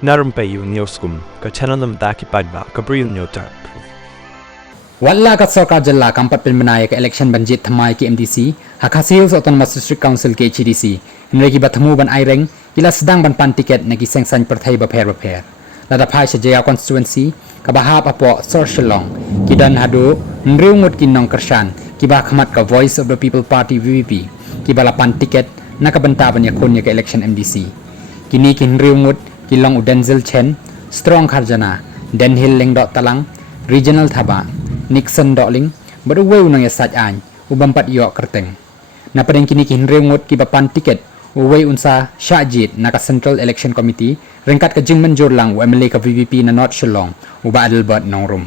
Na Rympei U Hynñiewtrep ka channel nabynta ki Paidbah ka Bri U Hynñiewtrep. Wala kat sarkar jalla kampat penbenaya ke election banjit thamai ki MDC Khasi Autonomous District Council ke HDC henry ki bathamu ban aireng kila sedang ban pan tiket nagi sengsan perthai bapher lada phai se Jaiaw Konstitwensi ka bahap apo Shalong ki dan Haduh henry Ngut ki nong Kyrshan ki ba khamat ka Voice of the People Party VVP ki bala pan tiket nakabanta ban yakun ke election MDC kini ki henry Ngut ki long udenzel chen strong kharjana denhil lengdok talang regional thaba Nixon Doling baru weu nang yasaj an ubampat yok kyrteng na padeng kini ki henry Ngut ki bapan tiket uwei unsa Jingieid naka Central Election Committee rengkat ka jing menjur lang MLA ka VVP na North Shillong uba adelbert nongrum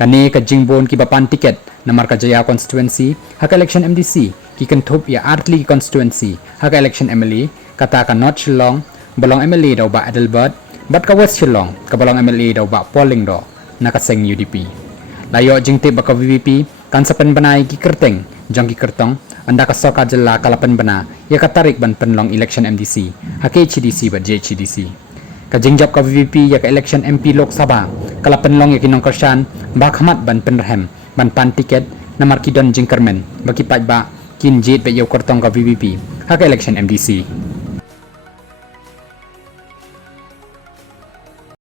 kani ka jingbon ki bapan tiket na marka Jaiaw Konstitwensi haka election MDC ki kentup ya artli constituency haka election MLA kata ka North Shillong balong MLA daw ba adelbert bat ka West Shillong ka balong MLA daw ba polling do naka seng UDP layo jingtip ba ka VVP kan sa penbanay ki kyrteng jong ki kyrtong anda ka sarkar jalla kalapan bana ya katarik ban penlong election MDC hake HDC ba JHDC ka jingjap ka VVP ya ka election MP Lok Sabha kalapan long ya kinong Kyrshan ba khamat ban penrhem ban pan tiket na markidon jingkermen baki Paidbah kin Jingieid be yo kyrtong ka VVP hake election MDC